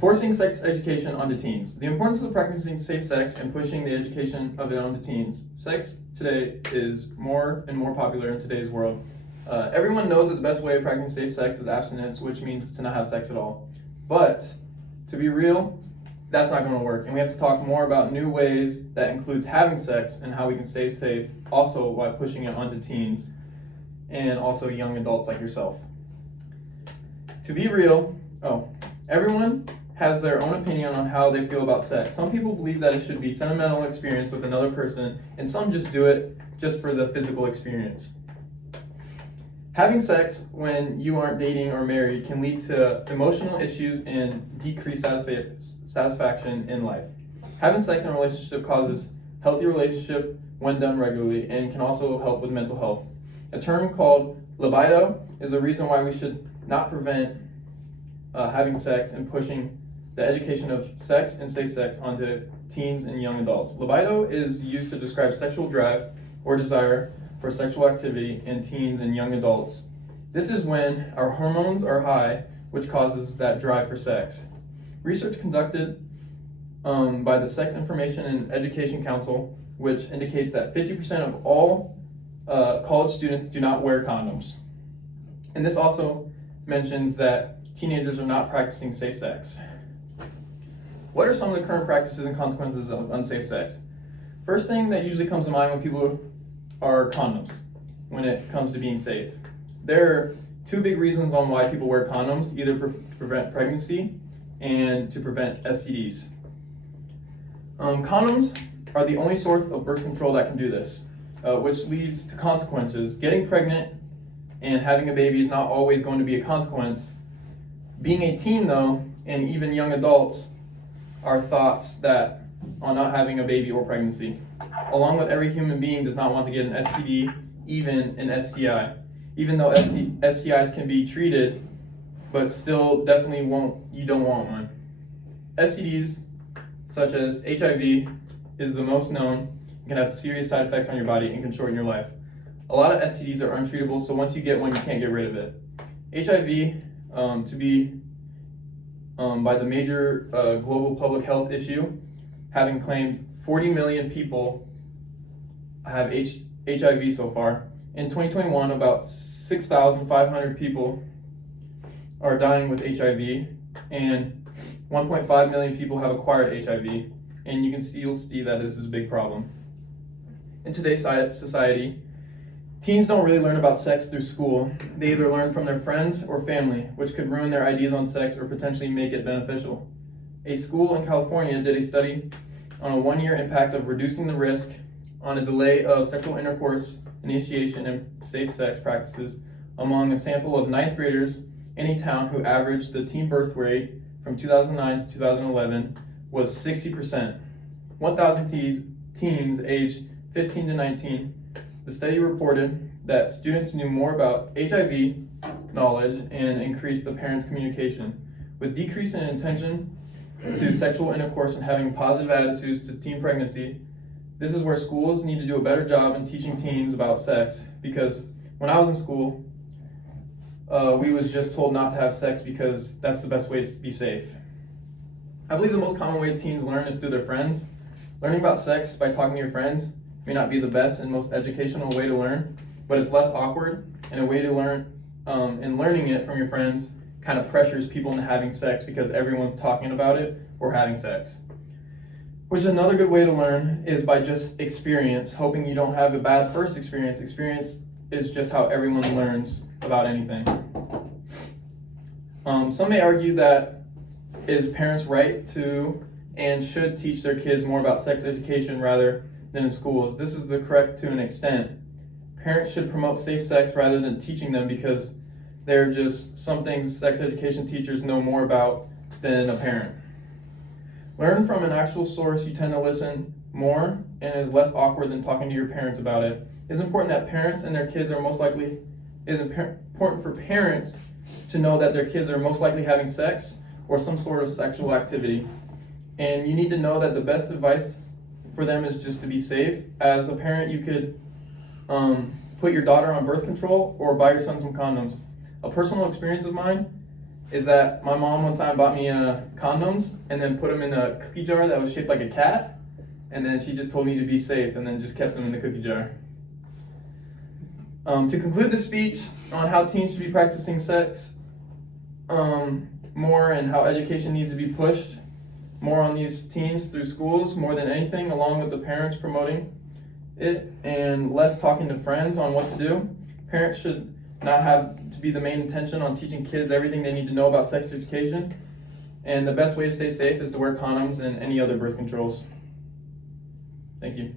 Forcing sex education onto teens. The importance of practicing safe sex and pushing the education of it onto teens. Sex today is more and more popular in today's world. Everyone knows that the best way of practicing safe sex is abstinence, which means to not have sex at all. But to be real, that's not going to work. And we have to talk more about new ways that includes having sex and how we can stay safe, also while pushing it onto teens and also young adults like yourself. To be real, everyone has their own opinion on how they feel about sex. Some people believe that it should be sentimental experience with another person, and some just do it just for the physical experience. Having sex when you aren't dating or married can lead to emotional issues and decreased satisfaction in life. Having sex in a relationship causes healthy relationship when done regularly and can also help with mental health. A term called libido is a reason why we should not prevent having sex and pushing the education of sex and safe sex onto teens and young adults. Libido is used to describe sexual drive or desire for sexual activity in teens and young adults. This is when our hormones are high, which causes that drive for sex. Research conducted by the Sex Information and Education Council, which indicates that 50% of all college students do not wear condoms. And this also mentions that teenagers are not practicing safe sex. What are some of the current practices and consequences of unsafe sex? First thing that usually comes to mind when people are condoms, when it comes to being safe. There are two big reasons on why people wear condoms, either to prevent pregnancy and to prevent STDs. Condoms are the only source of birth control that can do this, which leads to consequences. Getting pregnant and having a baby is not always going to be a consequence. Being a teen, though, and even young adults are thoughts that on not having a baby or pregnancy. Along with every human being does not want to get an STD, even an STI. Even though STIs can be treated, but still definitely you don't want one. STDs, such as HIV, is the most known, can have serious side effects on your body and can shorten your life. A lot of STDs are untreatable, so once you get one, you can't get rid of it. HIV, to be by the major global public health issue, having claimed 40 million people have HIV so far. In 2021, about 6,500 people are dying with HIV, and 1.5 million people have acquired HIV, and you can still see that this is a big problem. In today's society, teens don't really learn about sex through school. They either learn from their friends or family, which could ruin their ideas on sex or potentially make it beneficial. A school in California did a study on a 1-year impact of reducing the risk on a delay of sexual intercourse initiation and safe sex practices among a sample of 9th graders in a town who averaged the teen birth rate from 2009 to 2011 was 60%. 1,000 teens aged 15 to 19. The study reported that students knew more about HIV knowledge and increased the parents' communication. With decrease in intention to sexual intercourse and having positive attitudes to teen pregnancy, this is where schools need to do a better job in teaching teens about sex, because when I was in school, we was just told not to have sex because that's the best way to be safe. I believe the most common way teens learn is through their friends. Learning about sex by talking to your friends may not be the best and most educational way to learn, but it's less awkward, and a way to learn, and learning it from your friends kind of pressures people into having sex because everyone's talking about it or having sex. Which is another good way to learn is by just experience, hoping you don't have a bad first experience. Experience is just how everyone learns about anything. Some may argue that it is parents' right to and should teach their kids more about sex education rather than in schools. This is correct to an extent. Parents should promote safe sex rather than teaching them because there are just some things sex education teachers know more about than a parent. Learn from an actual source. You tend to listen more and is less awkward than talking to your parents about it. It's important that parents and their kids are important for parents to know that their kids are most likely having sex or some sort of sexual activity. And you need to know that the best advice for them is just to be safe. As a parent, you could put your daughter on birth control or buy your son some condoms. A personal experience of mine is that my mom one time bought me condoms and then put them in a cookie jar that was shaped like a cat, and then she just told me to be safe and then just kept them in the cookie jar. To conclude the speech on how teens should be practicing sex more, and how education needs to be pushed more on these teens through schools more than anything, along with the parents promoting it and less talking to friends on what to do. Parents should not have to be the main intention on teaching kids everything they need to know about sex education, and the best way to stay safe is to wear condoms and any other birth controls. Thank you.